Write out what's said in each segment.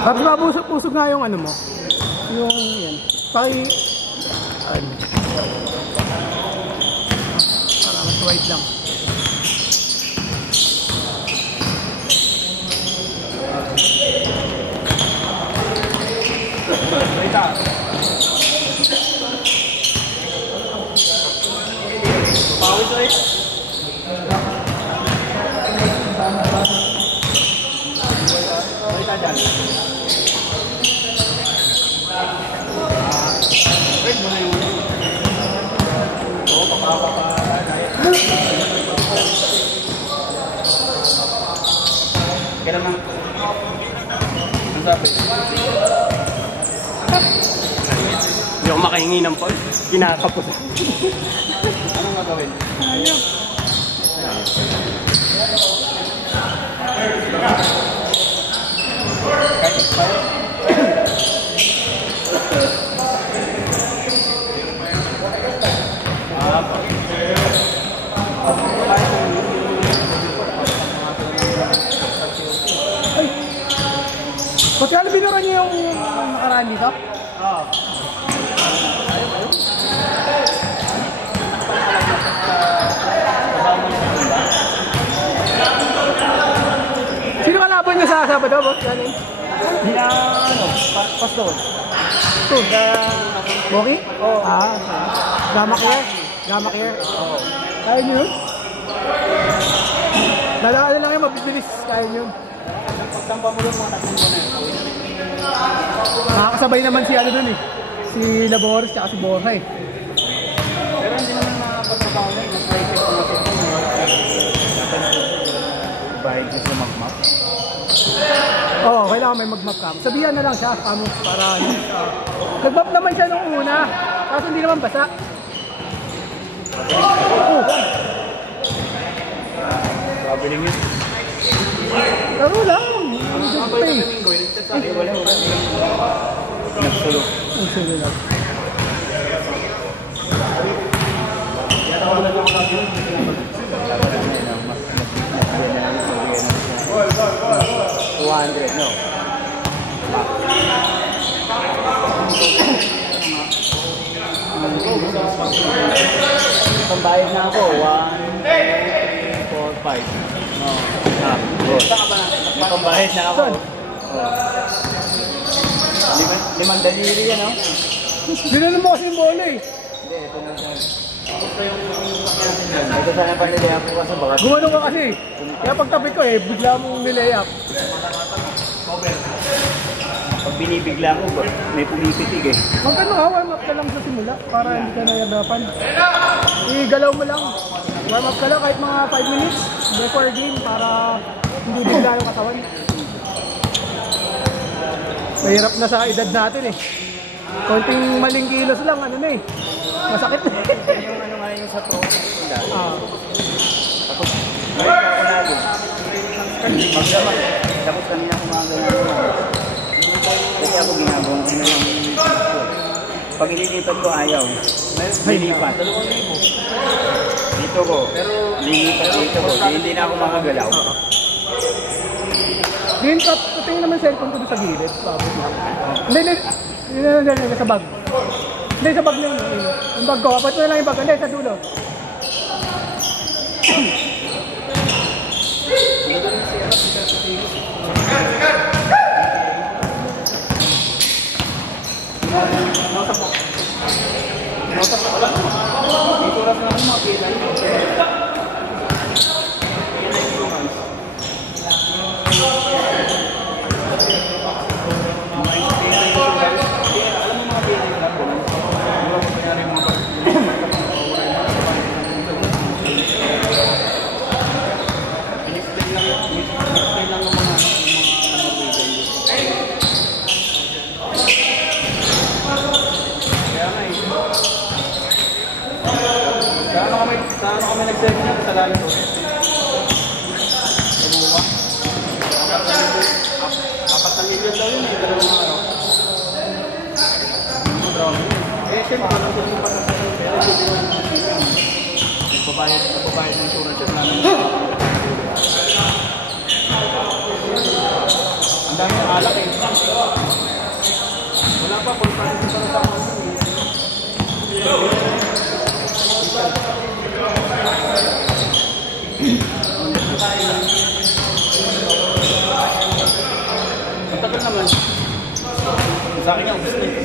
Tapos mabusog nga yung ano mo. Yung yan. Paki... Ay. Para mas white lang. Pawis ulit. Dyan. Red mo na yung oo, papapapa. Kaya naman ang sabi hindi ako makahingi ng Paul. Kinakapos. anong gagawin? Kahit expire? Pati alam binura niyo yung nakaraan dito? Oo. Sino kalaban niya sa Sabado, boss? Galing? Hina, ano, pastor. Ito, Boki? Oo. Gama care? Gama care? Oo. Kaya niyo yun? Nalaala lang yung mabibilis. Kaya niyo yun. Pagtamba mo lang mga tatlong mo na yun. Nakakasabay naman si ano dun eh. Si Labores tsaka si Borja eh. Pero hindi naman nakapagtrabaho na yun. Nag-private ko na ito. Bahid ko sa mag-map. Oo, kailangan may mag-map ka. Sabihan na lang siya paano para nag-map naman siya nung una. Kaso hindi naman basa. Pabiling yun. Laro lang. Ang bay na kaming gawin. Wala mo. Nagsulog. Ang sulo lang. Yan ako lang ako yun. 200, no? Pambayad na ako, 1, 4, 5. No. Good. Pambayad na ako. Limang daliri yan, no? Ginanon mo kasi yung bola eh. Hindi, ito na siya. Ito sana pa nilay ako kasi baka... Gumano ka kasi. Kaya pagtapik ko eh, bigla mong nilay up. Pag binibigla ko, may pumipitig eh. Magkano ka, warm up ka lang sa simula para hindi ka nayadapan. Igalaw mo lang. Warm up ka lang kahit mga 5 minutes before game para hindi bigla yung katawan. Mahirap na sa edad natin eh. Konting maling kilos lang, ano na eh. Masakit na eh. Yung ano nga yung sa pro, tapos, balik ako lalo. Magdamag. Tapos kami na kumagano. Kasi ako ginagawa ko na lang. Pag ililipat ko, ayaw. Lilipat. Dito ko. Lilipat dito ko. Hindi na ako makagalaw. Green cup, tingin naman cellphone ko doon sa gilid. Hindi, sa bag. Hindi, sa bag na yun. Yung bag ko, apat mo na lang yung bag. Hindi, sa dulo. Saan kami nag-send niya sa lalim ko? Tumuwa. 4 million daw yun eh. Dalawang araw. Eh, siyempre, walang gusto pa ng pero hindi naman nagbabayad ng insurance namin. Ang dami ng alak eh. Wala pa, full practice para sa mga. Matagal naman. Sa akin ang gusto eh.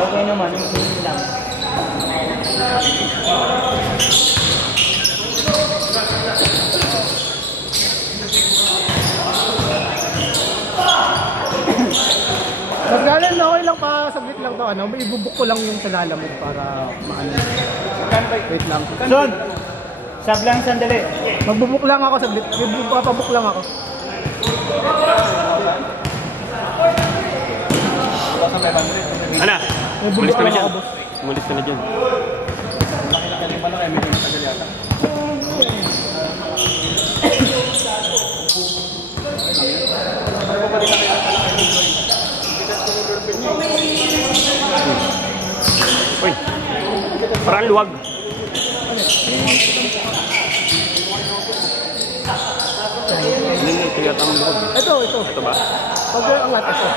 Okay naman, yung lang. Naggalan na okay lang pa, saglit lang to ano, may ibubuk ko lang yung sa lalamog para maano. Wait lang. Son! Sab lang sandali. Magbubuk lang ako saglit, papabuk lang ako. Ano? Umalis ka na dyan. Umalis ka na dyan. Laki-laki pala kayo, medyo matagal yata. Uy, parang luwag. Hindi mo ito yata ang luwag. Ito. Ito ba? Pag angat ito.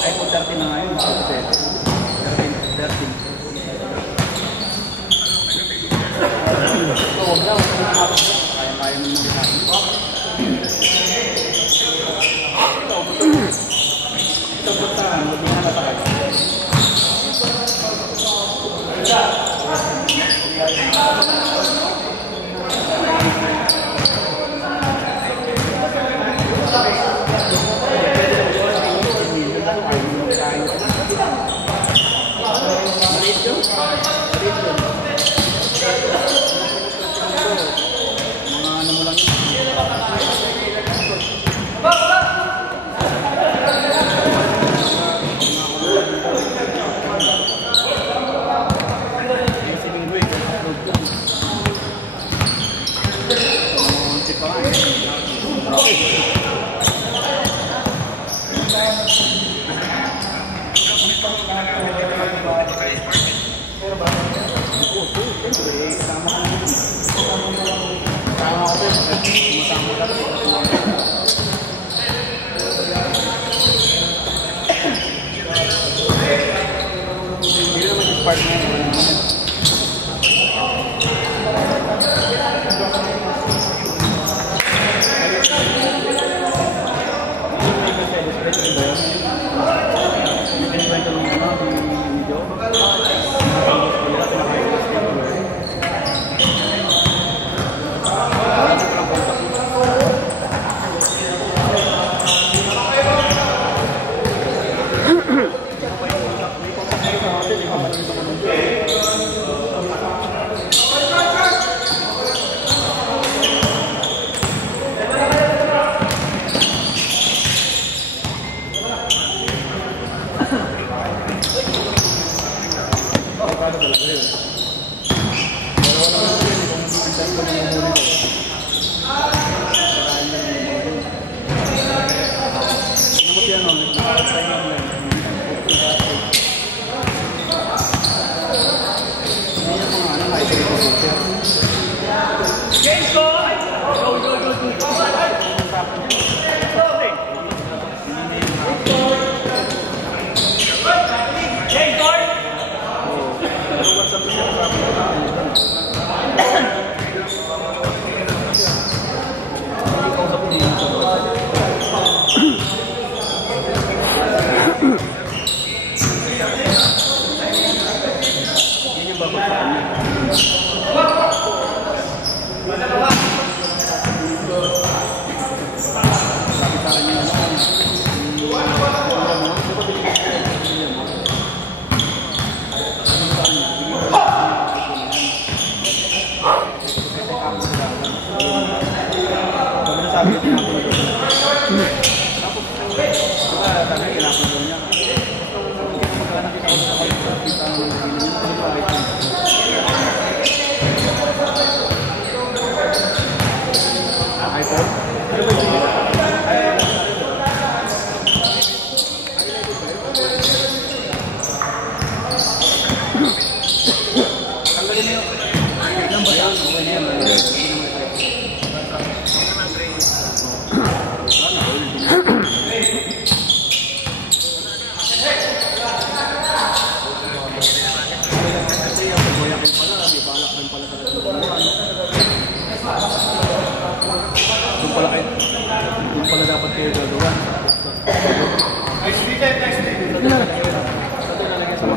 iPhone 13 na ngayon. 13. So, huwag na. Kaya-kaya mo naman sa akin. Ito po sa akin. Huwag na natakal.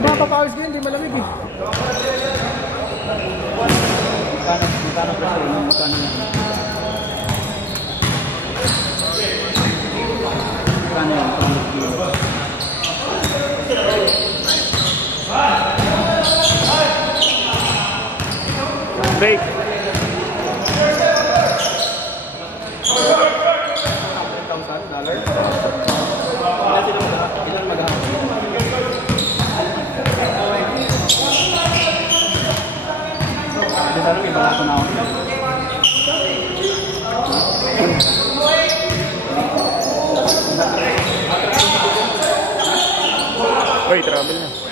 Mapapawis din, di malamig eh. Magkano presyo? Magkano yan? Magkano yan? Break. Oy, trouble na.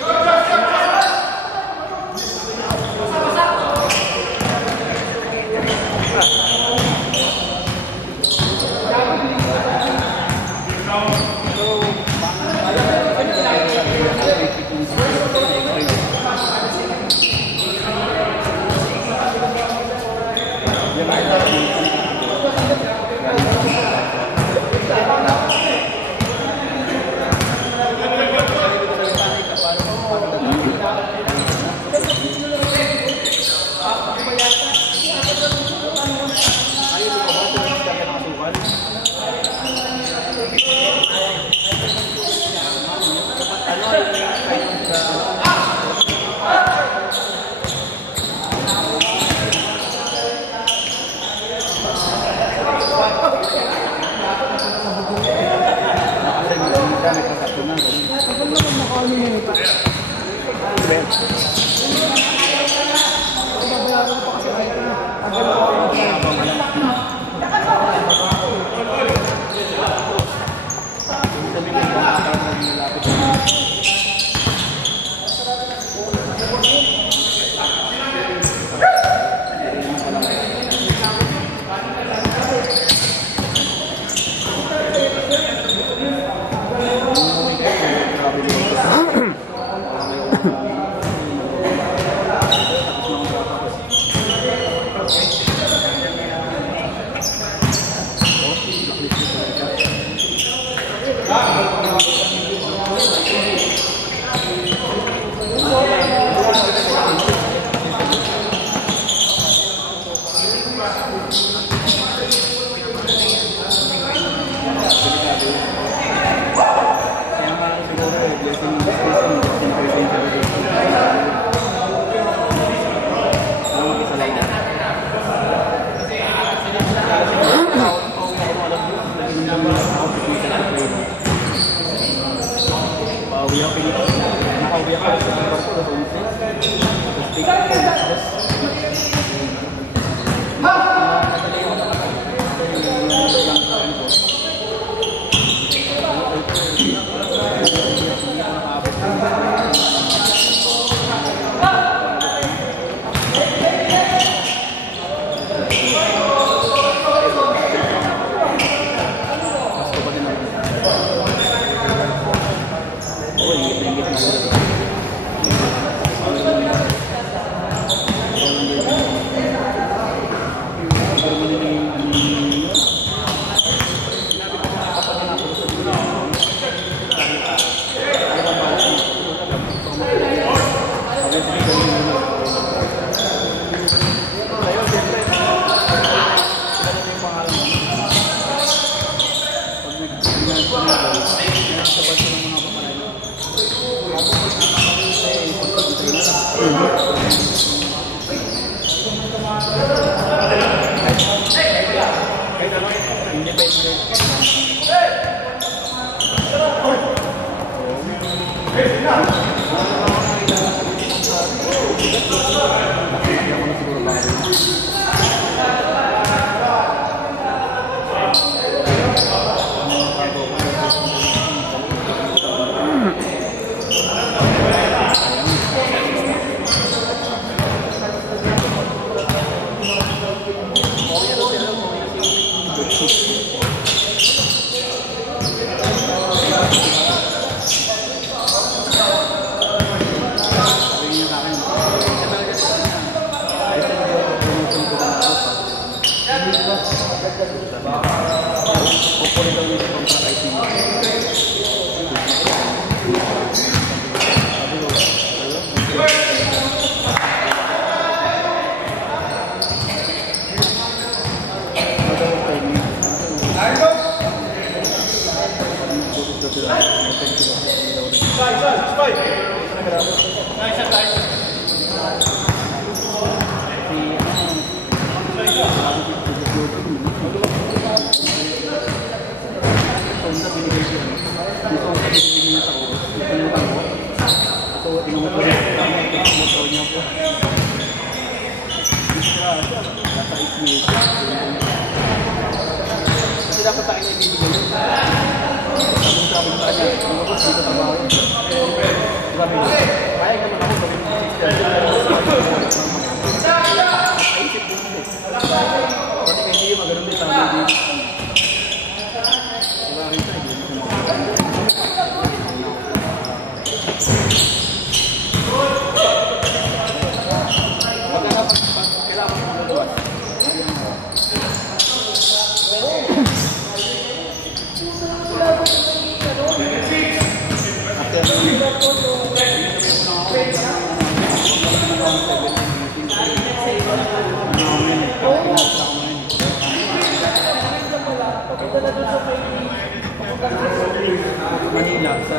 Manila sa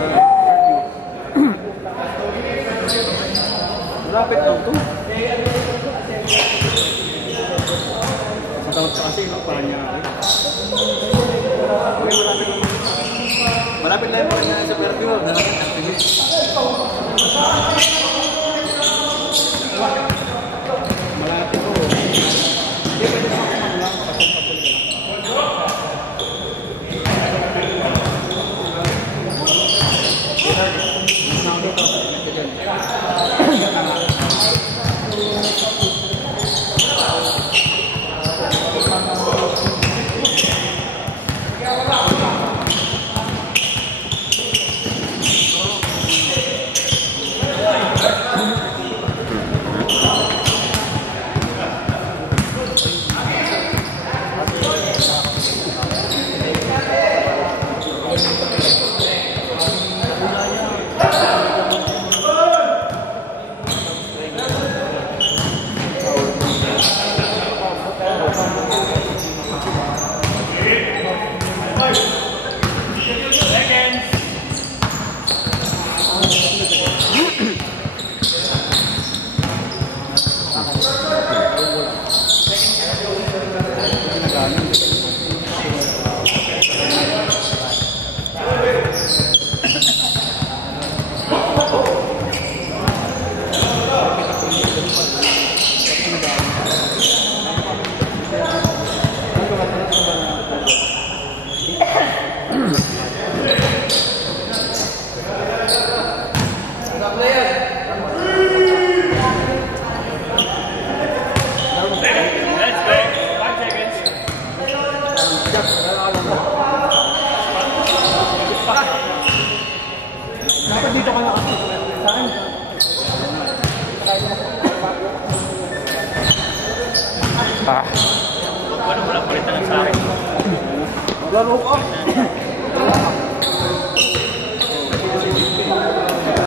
malapit lang ito. Matawag ka kasi, no? Parang niya malapit lang po rin sa Fairview. Malapit po. Hindi pwede sa mga lang. Dapat dito ka na kasi. Saan? Ano mo lang palitan sa akin? Laro ka.